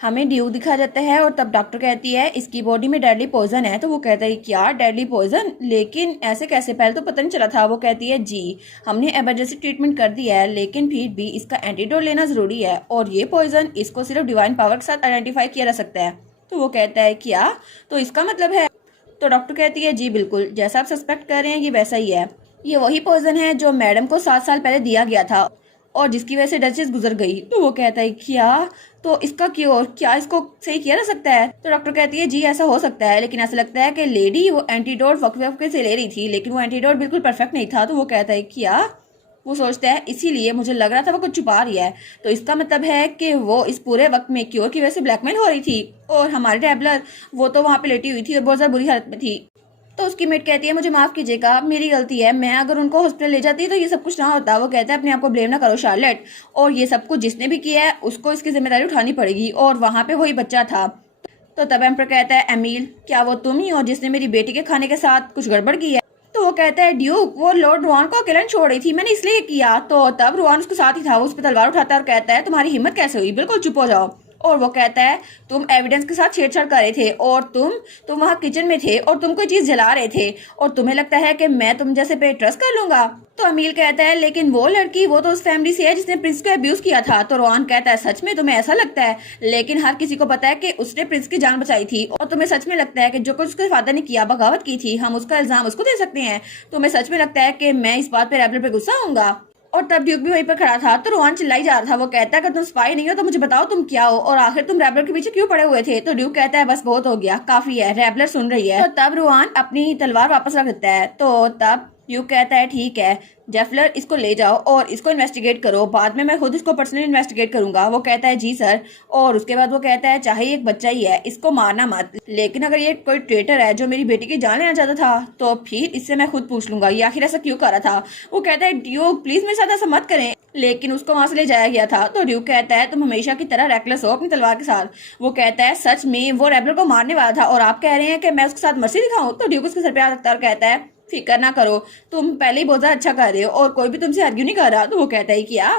हमें ड्यूक दिखा जाता है और तब डॉक्टर कहती है इसकी बॉडी में डेडली पॉइजन है। तो वो कहता है क्या डेडली पॉइजन, लेकिन ऐसे कैसे, पहले तो पता नहीं चला था। वो कहती है जी हमने इमरजेंसी ट्रीटमेंट कर दिया है, लेकिन फिर भी इसका एंटीडोट लेना जरूरी है और ये पॉइजन इसको सिर्फ डिवाइन पावर के साथ आइडेंटिफाई किया जा सकता है। तो वो कहता है क्या, तो इसका मतलब है। तो डॉक्टर कहती है जी बिल्कुल, जैसा आप सस्पेक्ट कर रहे हैं ये वैसा ही है। ये वही पॉइजन है जो मैडम को 7 साल पहले दिया गया था और जिसकी वजह से डचेस गुजर गई। तो वो कहता है क्या, तो इसका क्योर, क्या इसको सही किया जा सकता है। तो डॉक्टर कहती है जी ऐसा हो सकता है, लेकिन ऐसा लगता है कि लेडी वो एंटीडोट वक्फे से ले रही थी, लेकिन वो एंटीडोट बिल्कुल परफेक्ट नहीं था। तो वो कहता है क्या, वो सोचता है इसीलिए मुझे लग रहा था वो कुछ छुपा रही है। तो इसका मतलब है कि वो इस पूरे वक्त में क्योर की वजह से ब्लैकमेल हो रही थी और हमारी ट्रैवलर वो तो वहाँ पे लेटी हुई थी और बहुत ज्यादा बुरी हालत में थी। तो उसकी मेट कहती है मुझे माफ कीजिएगा, मेरी गलती है, मैं अगर उनको हॉस्पिटल ले जाती तो ये सब कुछ ना होता। वो कहता है अपने आप को ब्लेम ना करो शार्लेट, और ये सब कुछ जिसने भी किया है उसको इसकी जिम्मेदारी उठानी पड़ेगी, और वहां पे वही बच्चा था। तो तब एम्पर कहता है एमील क्या वो तुम ही हो जिसने मेरी बेटी के खाने के साथ कुछ गड़बड़ की है। तो वो कहता है ड्यूक वो लॉर्ड रुआन को अकेला छोड़ रही थी, मैंने इसलिए किया। तो तब रुआन उसके साथ ही था, वो उस पर तलवार उठाता है और कहता है तुम्हारी हिम्मत कैसे हुई, बिल्कुल चुप हो जाओ। और वो कहता है तुम एविडेंस के साथ छेड़छाड़ कर रहे थे और तुम वहाँ किचन में थे और तुम कोई चीज जला रहे थे, और तुम्हें लगता है कि मैं तुम जैसे पे ट्रस्ट कर लूंगा। तो अमील कहता है लेकिन वो लड़की वो तो उस फैमिली से है जिसने प्रिंस को अब्यूज किया था। तो रोहन कहता है सच में तुम्हें ऐसा लगता है, लेकिन हर किसी को पता है कि उसने प्रिंस की जान बचाई थी, और तुम्हें सच में लगता है कि जो कुछ उसके फादर ने किया, बगावत की थी, हम उसका इल्जाम उसको दे सकते हैं। तुम्हें सच में लगता है कि मैं इस बात पे रैबलर पे गुस्सा होऊंगा। और तब ड्यूक भी वहीं पर खड़ा था। तो रोहन चिल्लाई जा रहा था, वो कहता है अगर तुम स्पाई नहीं हो तो मुझे बताओ तुम क्या हो, और आखिर तुम रैबलर के पीछे क्यों पड़े हुए थे। तो ड्यूक कहता है बस बहुत हो गया, काफी है, रैबलर सुन रही है। तो तब रोहन अपनी तलवार वापस रख देता है। तो तब ड्यूक कहता है ठीक है जेफलर, इसको ले जाओ और इसको इन्वेस्टिगेट करो, बाद में मैं खुद इसको पर्सनली इन्वेस्टिगेट करूंगा। वो कहता है जी सर। और उसके बाद वो कहता है चाहे एक बच्चा ही है इसको मारना मत, लेकिन अगर ये कोई ट्रेटर है जो मेरी बेटी की जान लेना चाहता था तो फिर इससे मैं खुद पूछ लूंगा ये आखिर ऐसा क्यों कर रहा था। वो कहता है ड्यूक प्लीज मेरे साथ ऐसा मत करें, लेकिन उसको वहां से ले जाया गया था। तो ड्यूक कहता है तुम हमेशा की तरह रेकलेस हो अपनी तलवार के साथ। वो कहता है सच में वो रेबलर को मारने वाला था और आप कह रहे हैं कि मैं उसके साथ मर्सी दिखाऊं। तो ड्यूक उसके सर पे हाथ रखता है और कहता है फिक्र ना करो, तुम पहले ही बहुत ज्यादा अच्छा कर रहे हो और कोई भी तुमसे आर्ग्यू नहीं कर रहा। तो वो कहता है क्या,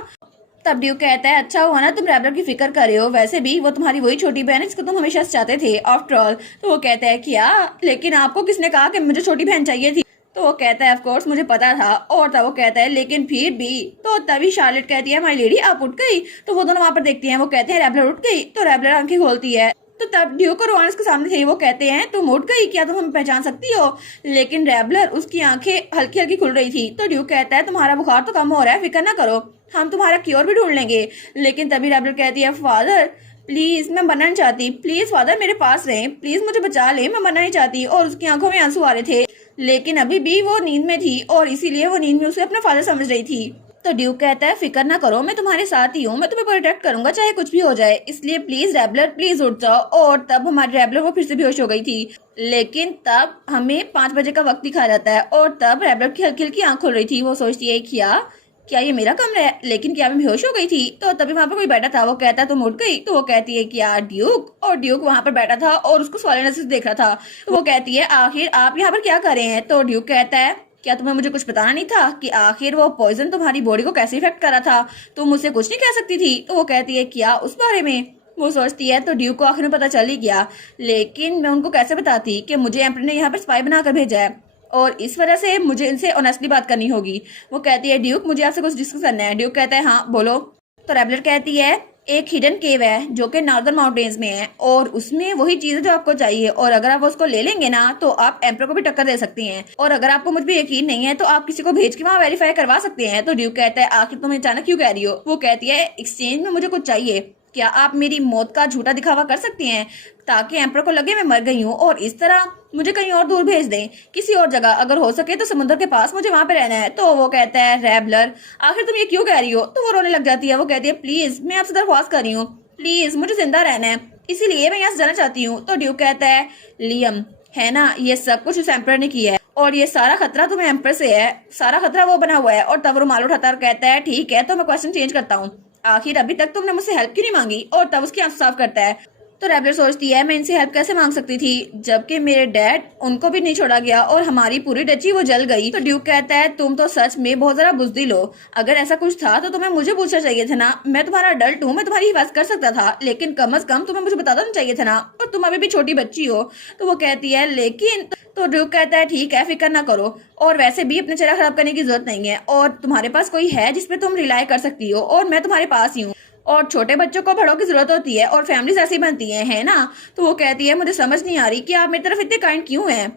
तब ड्यूक कहता है अच्छा हुआ ना तुम रैबलर की फिक्र कर रहे हो, वैसे भी वो तुम्हारी वही छोटी बहन है जिसको तुम हमेशा से चाहते थे आफ्टर ऑल। तो वो कहता है क्या, लेकिन आपको किसने कहा कि मुझे छोटी बहन चाहिए थी। तो वो कहता है ऑफ कोर्स मुझे पता था। और तब वो कहता है लेकिन फिर भी। तो तभी शार्लेट कहती है माय लेडी आप उठ गई। तो वो दोनों वहां पर देखती हैं, वो कहते हैं रैबलर उठ गई। तो रैबलर आंखें खोलती है। तो तब ड्यूक और रोहान के सामने थे, वो कहते हैं तुम उठ गई, क्या तुम हमें पहचान सकती हो। लेकिन रैबलर उसकी आंखें हल्की हल्की खुल रही थी। तो ड्यूक कहता है तुम्हारा बुखार तो कम हो रहा है, फिक्र ना करो, हम तुम्हारा क्योर भी ढूंढ लेंगे। लेकिन तभी रैबलर कहती है फादर प्लीज मैं मरना नहीं चाहती, प्लीज फादर मेरे पास रहें, प्लीज मुझे बचा ले, मैं मरना नहीं चाहती। और उसकी आंखों में आंसू आ रहे थे, लेकिन अभी भी वो नींद में थी और इसीलिए वो नींद में उसे अपना फादर समझ रही थी। तो ड्यूक कहता है फिक्र ना करो, मैं तुम्हारे साथ ही हूँ, मैं तुम्हें प्रोटेक्ट करूंगा चाहे कुछ भी हो जाए, इसलिए प्लीज रैबलर प्लीज उठ जाओ। और तब हमारे रैबलर वो फिर से बेहोश हो गई थी। लेकिन तब हमें 5 बजे का वक्त दिखाया जाता है और तब रैबलर की हल्की हल्की आंख खुल रही थी। वो सोचती है क्या क्या ये मेरा कमरा है, लेकिन क्या मैं बेहोश हो गई थी। तो तभी वहां पर कोई बैठा था, वो कहता है तुम उठ गई। तो वो कहती है क्या ड्यूक, और ड्यूक वहां पर बैठा था और उसको सवाल नजर से देख रहा था। तो वो कहती है आखिर आप यहाँ पर क्या कर रहे हैं। तो ड्यूक कहता है क्या तुम्हें मुझे कुछ बताना नहीं था कि आखिर वो पॉइजन तुम्हारी बॉडी को कैसे इफेक्ट कर रहा था, तुम मुझसे कुछ नहीं कह सकती थी। तो वो कहती है क्या उस बारे में। वो सोचती है तो ड्यूक को आखिर में पता चल ही गया, लेकिन मैं उनको कैसे बताती कि मुझे एम्पर ने यहाँ पर स्पाई बनाकर भेजा है और इस वजह से मुझे इनसे ऑनेस्टली बात करनी होगी। वो कहती है ड्यूक मुझे आपसे कुछ डिस्कस करना है। ड्यूक कहता है हाँ बोलो। तो रैबलर कहती है एक हिडन केव है जो कि नॉर्दर्न माउंटेन्स में है और उसमें वही चीज है जो आपको चाहिए, और अगर आप उसको ले लेंगे ना तो आप एम्पर को भी टक्कर दे सकती हैं, और अगर आपको मुझ पर यकीन नहीं है तो आप किसी को भेज के वहाँ वेरीफाई करवा सकते हैं। तो ड्यूक कहता है आखिर तुम अचानक क्यों कह रही हो। वो कहती है एक्सचेंज में मुझे कुछ चाहिए, क्या आप मेरी मौत का झूठा दिखावा कर सकती हैं ताकि एम्पर को लगे मैं मर गई हूँ, और इस तरह मुझे कहीं और दूर भेज दें, किसी और जगह, अगर हो सके तो समुद्र के पास, मुझे वहां पे रहना है। तो वो कहता है रैबलर आखिर तुम ये क्यों कह रही हो। तो वो रोने लग जाती है। वो कहती है प्लीज मैं आपसे दरख्वास्त कर रही हूँ, प्लीज मुझे जिंदा रहना है, इसीलिए मैं यहाँ से जाना चाहती हूँ। तो ड्यूक कहता है लियम है ना, ये सब कुछ उस एम्पर ने किया है और ये सारा खतरा तुम्हें एम्पर से है, सारा खतरा वो बना हुआ है। और तब रुमाल उठाता है और कहता है ठीक है तो मैं क्वेश्चन चेंज करता हूँ, आखिर अभी तक तुमने मुझसे हेल्प क्यों नहीं मांगी। और तब उसकी आंसू साफ करता है तो रेबलर सोचती है मैं इनसे हेल्प कैसे मांग सकती थी जबकि मेरे डैड उनको भी नहीं छोड़ा गया और हमारी पूरी डची वो जल गई। तो ड्यूक कहता है तुम तो सच में बहुत ज्यादा बुजदिल हो, अगर ऐसा कुछ था तो तुम्हें मुझे पूछना चाहिए था ना, मैं तुम्हारा अडल्ट हूँ, मैं तुम्हारी हिफाजत कर सकता था, लेकिन कम अज कम तुम्हें मुझे बता देना चाहिए था ना, और तुम अभी भी छोटी बच्ची हो। तो वो कहती है लेकिन, तो ड्यूक कहता है ठीक है फिक्र ना करो, और वैसे भी अपना चेहरा खराब करने की जरूरत नहीं है, और तुम्हारे पास कोई है जिसपे तुम रिलाई कर सकती हो और मैं तुम्हारे पास ही हूँ, और छोटे बच्चों को बड़ों की जरूरत होती है और फैमिलीज ऐसी बनती है ना। तो वो कहती है मुझे समझ नहीं आ रही कि आप मेरी तरफ इतने काइंड क्यों हैं।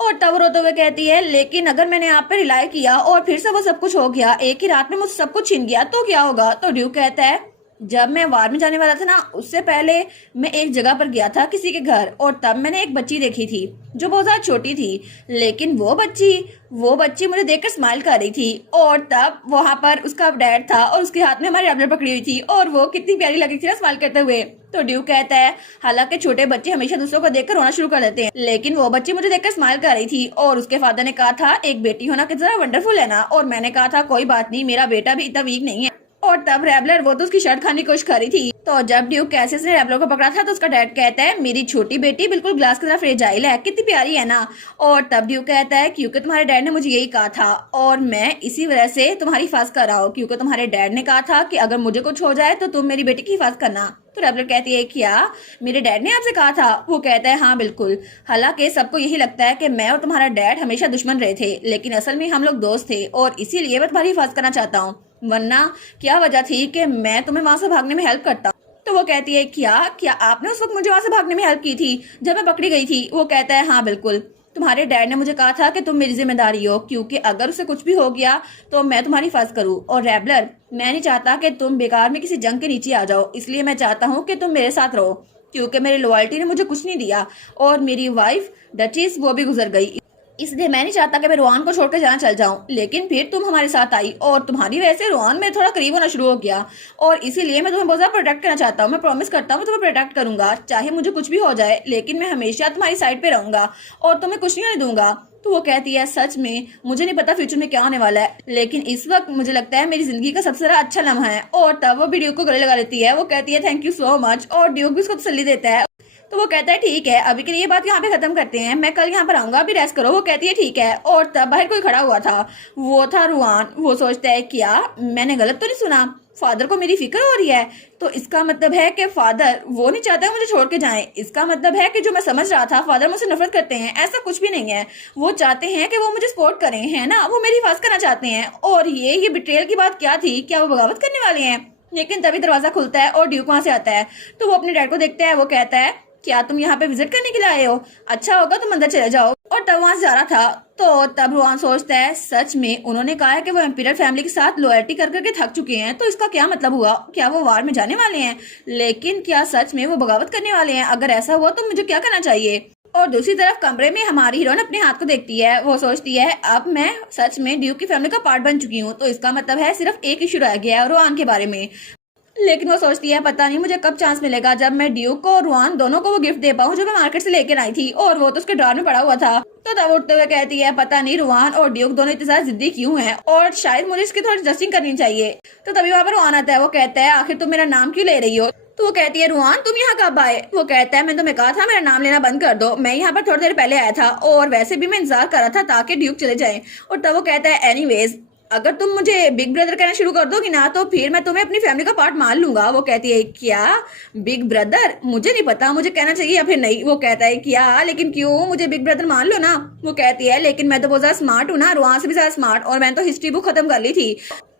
और तब रोते हुए कहती है लेकिन अगर मैंने आप पे रिलाई किया और फिर से वो सब कुछ हो गया, एक ही रात में मुझसे सब कुछ छीन गया तो क्या होगा। तो ड्यूक कहता है जब मैं वार में जाने वाला था ना, उससे पहले मैं एक जगह पर गया था किसी के घर, और तब मैंने एक बच्ची देखी थी जो बहुत ज्यादा छोटी थी, लेकिन वो बच्ची मुझे देखकर स्माइल कर रही थी, और तब वहां पर उसका डैड था और उसके हाथ में हमारी रबड़ पकड़ी हुई थी और वो कितनी प्यारी लगी थी ना स्माइल करते हुए। तो ड्यूक कहता है हालांकि छोटे बच्चे हमेशा दूसरों को देखकर रोना शुरू कर देते हैं, लेकिन वो बच्ची मुझे देखकर स्माइल कर रही थी, और उसके फादर ने कहा था एक बेटी होना कितना वंडरफुल है ना, और मैंने कहा था कोई बात नहीं, मेरा बेटा भी इतना वीक नहीं है। और तब रेबलर वो तो उसकी शर्ट खाने की कोशिश कर रही थी। तो जब ड्यूक कैसियस ने रेबलर को पकड़ा था तो उसका डैड कहता है मेरी छोटी बेटी बिल्कुल ग्लास की तरह फ्रेजाइल है, कितनी प्यारी है ना। और तब ड्यूक कहता है क्योंकि तुम्हारे डैड ने मुझे यही कहा था और मैं इसी वजह से तुम्हारी हिफाजत कर रहा हूँ, क्योंकि तुम्हारे डैड ने कहा था कि अगर मुझे कुछ हो जाए तो तुम मेरी बेटी की हिफाजत करना। तो रेबलर कहती है क्या मेरे डैड ने आपसे कहा था। वो कहता है हाँ बिल्कुल, हालांकि सबको यही लगता है कि मैं और तुम्हारा डैड हमेशा दुश्मन रहे थे, लेकिन असल में हम लोग दोस्त थे और इसीलिए मैं तुम्हारी हिफाजत करना चाहता हूँ, वरना क्या वजह थी कि मैं तुम्हें वहां से भागने में हेल्प करता। तो वो कहती है क्या आपने उस वक्त मुझे वहां से भागने में हेल्प की थी जब मैं पकड़ी गई थी। वो कहता है हाँ बिल्कुल, तुम्हारे डैड ने मुझे कहा था कि तुम मेरी जिम्मेदारी हो, क्योंकि अगर उसे कुछ भी हो गया तो मैं तुम्हारी हिफाजत करूँ। और रेबलर मैं नहीं चाहता कि तुम बेकार में किसी जंग के नीचे आ जाओ, इसलिए मैं चाहता हूँ कि तुम मेरे साथ रहो, क्योंकि मेरी लॉयल्टी ने मुझे कुछ नहीं दिया और मेरी वाइफ डचीज वो भी गुजर गई, इसलिए मैं नहीं चाहता कि मैं रोहान को छोड़कर जाना चल जाऊं। लेकिन फिर तुम हमारे साथ आई और तुम्हारी वजह से रोहान में थोड़ा करीब होना शुरू हो गया, और इसीलिए मैं तुम्हें बहुत ज्यादा प्रोटेक्ट करना चाहता हूँ। मैं प्रॉमिस करता हूँ तुम्हें प्रोटेक्ट करूंगा, चाहे मुझे कुछ भी हो जाए, लेकिन मैं हमेशा तुम्हारी साइड पे रहूंगा और तुम्हें कुछ नहीं होने दूंगा। तो वो कहती है सच में मुझे नहीं पता फ्यूचर में क्या होने वाला है, लेकिन इस वक्त मुझे लगता है मेरी जिंदगी का सबसे ज्यादा अच्छा लम्हा है। और तब वो भी ड्यूक को गले लगा लेती है। वो कहती है थैंक यू सो मच, और ड्यूक भी उसको तसल्ली देता है। तो वो कहता है ठीक है अभी के लिए ये बात यहाँ पे खत्म करते हैं, मैं कल यहाँ पर आऊंगा, अभी रेस्ट करो। वो कहती है ठीक है। और तब बाहर कोई खड़ा हुआ था, वो था रुआन। वो सोचता है क्या मैंने गलत तो नहीं सुना, फादर को मेरी फिक्र हो रही है, तो इसका मतलब है कि फादर वो नहीं चाहते मुझे छोड़ के जाएं। इसका मतलब है कि जो मैं समझ रहा था फादर मुझसे नफरत करते हैं, ऐसा कुछ भी नहीं है, वो चाहते हैं कि वो मुझे सपोर्ट करें, है ना, वो मेरी हिफाजत करना चाहते हैं। और ये बिट्रेयल की बात क्या थी, क्या वो बगावत करने वाले हैं। लेकिन तभी दरवाजा खुलता है और ड्यूक वहां से आता है। तो वो अपने डैड को देखता है। वो कहता है क्या तुम यहाँ पे विजिट करने के लिए आए हो, अच्छा होगा तुम अंदर चले जाओ। और तब वहां से जा रहा था। तो तब रुआन सोचता है सच में उन्होंने कहा है कि वो एम्पीरियल फैमिली के साथ लॉयल्टी कर करके थक चुके हैं, तो इसका क्या मतलब हुआ, क्या वो वार में जाने वाले हैं, लेकिन क्या सच में वो बगावत करने वाले हैं। अगर ऐसा हुआ तो मुझे क्या करना चाहिए। और दूसरी तरफ कमरे में हमारी हीरोइन अपने हाथ को देखती है। वो सोचती है अब मैं सच में ड्यूक की फैमिली का पार्ट बन चुकी हूँ, तो इसका मतलब है सिर्फ एक इशू रह गया है रुआन के बारे में। लेकिन वो सोचती है पता नहीं मुझे कब चांस मिलेगा जब मैं ड्यूक को और रुआन दोनों को वो गिफ्ट दे पाऊँ जो मैं मार्केट से लेकर आई थी, और वो तो उसके ड्रॉर में पड़ा हुआ था। तो तब उठते हुए कहती है पता नहीं रुआन और ड्यूक दोनों इतने ज्यादा जिद्दी क्यों हैं, और शायद मुझे इसकी थोड़ी एडजस्टिंग करनी चाहिए। तो तभी वहां पर रुआन आता है। वो कहता है आखिर तुम मेरा नाम क्यों ले रही हो। तो वो कहती है रुआन तुम यहाँ कब आए। वो कहता है मैंने तुम्हें कहा था मेरा नाम लेना बंद कर दो, मैं यहाँ पर थोड़ी देर पहले आया था और वैसे भी मैं इंतजार कर रहा था ताकि ड्यूक चले जाए। और तब वो कहता है एनीवेज अगर तुम मुझे बिग ब्रदर कहना शुरू कर दोगी ना तो फिर मैं तुम्हें अपनी फैमिली का पार्ट मान लूंगा। वो कहती है क्या बिग ब्रदर, मुझे नहीं पता मुझे कहना चाहिए या फिर नहीं। वो कहता है क्या लेकिन क्यों, मुझे बिग ब्रदर मान लो ना। वो कहती है लेकिन मैं तो बहुत ज्यादा स्मार्ट हूँ ना, रुआन से भी ज्यादा स्मार्ट, और मैंने तो हिस्ट्री बुक खत्म कर ली थी।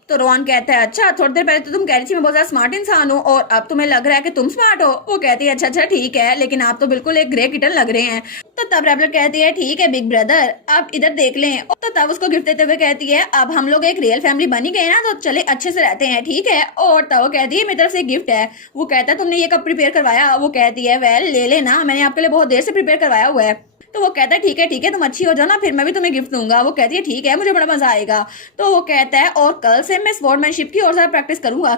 तो रोहन कहता है अच्छा थोड़ी देर पहले तो तुम कह रही थी मैं बहुत ज्यादा स्मार्ट इंसान हूँ और अब तुम्हें लग रहा है कि तुम स्मार्ट हो। वो कहती है अच्छा ठीक है, लेकिन आप तो बिल्कुल एक ग्रे किटन लग रहे हैं। तो तब रेबलर कहती है ठीक है बिग ब्रदर अब इधर देख लें। तो तब उसको गिफ्ट देते हुए कहती है अब हम लोग एक रियल फैमिली बनी गए ना, तो चले अच्छे से रहते हैं, ठीक है। और तब वो कहती है मेरी तरफ से एक गिफ्ट है। वो कहता है तुमने ये कब प्रिपेयर करवाया। वो कहती है वेल ले लेना, मैंने आपके लिए बहुत देर से प्रिपेयर करवाया हुआ है। तो वो कहता है ठीक है तुम अच्छी हो जाओ ना फिर मैं भी तुम्हें गिफ्ट दूंगा। वो कहती है ठीक है मुझे बड़ा मजा आएगा। तो वो कहता है और कल से मैं स्पोर्ट्समैनशिप की और ज्यादा प्रैक्टिस करूंगा।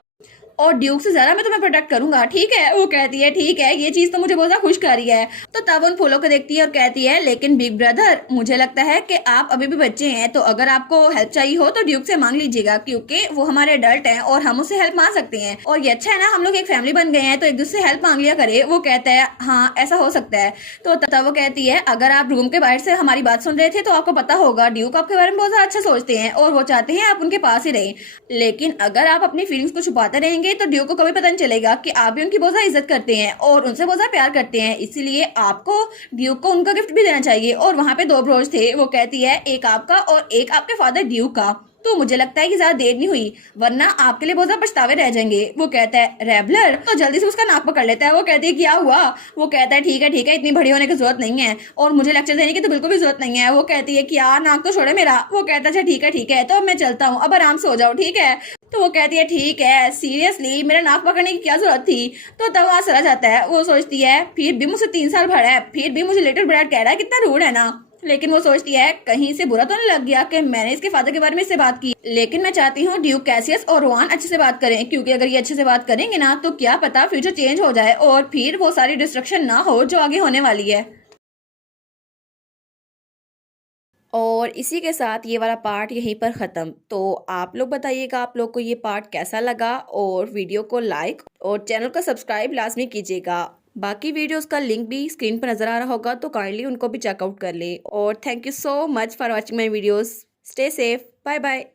और ड्यूक से ज्यादा मैं तुम्हें प्रोटेक्ट करूंगा, ठीक है। वो कहती है ठीक है, ये चीज तो मुझे बहुत खुश कर रही है। तो तब उन फूलों को देखती है और कहती है लेकिन बिग ब्रदर, मुझे लगता है कि आप अभी भी बच्चे हैं, तो अगर आपको हेल्प चाहिए हो तो ड्यूक से मांग लीजिएगा, क्योंकि वो हमारे अडल्ट हैं और हम उससे हेल्प मांग सकते हैं। और ये अच्छा है ना, हम लोग एक फैमिली बन गए हैं, तो एक दूसरे से हेल्प मांग लिया करे। वो कहता है हाँ ऐसा हो सकता है। तो तब वो कहती है अगर आप रूम के बाहर से हमारी बात सुन रहे थे तो आपको पता होगा ड्यूक आपके बारे में बहुत ज्यादा अच्छा सोचते हैं और वो चाहते हैं आप उनके पास ही रहें। लेकिन अगर आप अपनी फीलिंग्स को छुपाते रहेंगे तो ड्यूक को कभी पता नहीं चलेगा कि आप भी उनकी बहुत ज्यादा इज्जत करते हैं और उनसे बहुत ज्यादा प्यार करते हैं। इसीलिए आपको ड्यूक को उनका गिफ्ट भी देना चाहिए। और वहां पे 2 ब्रोच थे। वो कहती है एक आपका और एक आपके फादर ड्यूक का। तो मुझे लगता है कि ज्यादा देर नहीं हुई, वरना आपके लिए बहुत ज्यादा पछतावे रह जाएंगे। वो कहता है रेबलर, तो जल्दी से उसका नाक पकड़ लेता है। वो कहती है क्या हुआ? वो कहता है ठीक है, इतनी बड़ी होने की जरूरत नहीं है और मुझे लेक्चर देने की तो बिल्कुल भी जरूरत नहीं है। वो कहती है क्या, नाक तो छोड़े मेरा। वो कहता है अच्छा ठीक है, तो अब मैं चलता हूँ, अब आराम से हो जाओ, ठीक है। तो वो कहती है ठीक है, सीरियसली मेरा नाक पकड़ने की क्या जरूरत थी। तो तब वहां चला जाता है। वो सोचती है फिर भी मुझसे 3 साल बड़ा है, फिर भी मुझे लिटिल ब्रैड कह रहा है, कितना रूड है ना। लेकिन वो सोचती है कहीं से बुरा तो नहीं लग गया कि मैंने इसके फादर के बारे में इससे बात की। लेकिन मैं चाहती हूँ ड्यूक कैसियस और रोआन अच्छे से बात करें, क्योंकि अगर ये अच्छे से बात करेंगे ना तो क्या पता फ्यूचर चेंज हो जाए और फिर वो सारी डिस्ट्रक्शन ना हो जो आगे होने वाली है। और इसी के साथ ये वाला पार्ट यहीं पर ख़त्म। तो आप लोग बताइएगा आप लोग को ये पार्ट कैसा लगा, और वीडियो को लाइक और चैनल को सब्सक्राइब लाजमी कीजिएगा। बाकी वीडियोस का लिंक भी स्क्रीन पर नज़र आ रहा होगा, तो काइंडली उनको भी चेकआउट कर ले। और thank you so much for watching my videos. Stay safe, bye bye.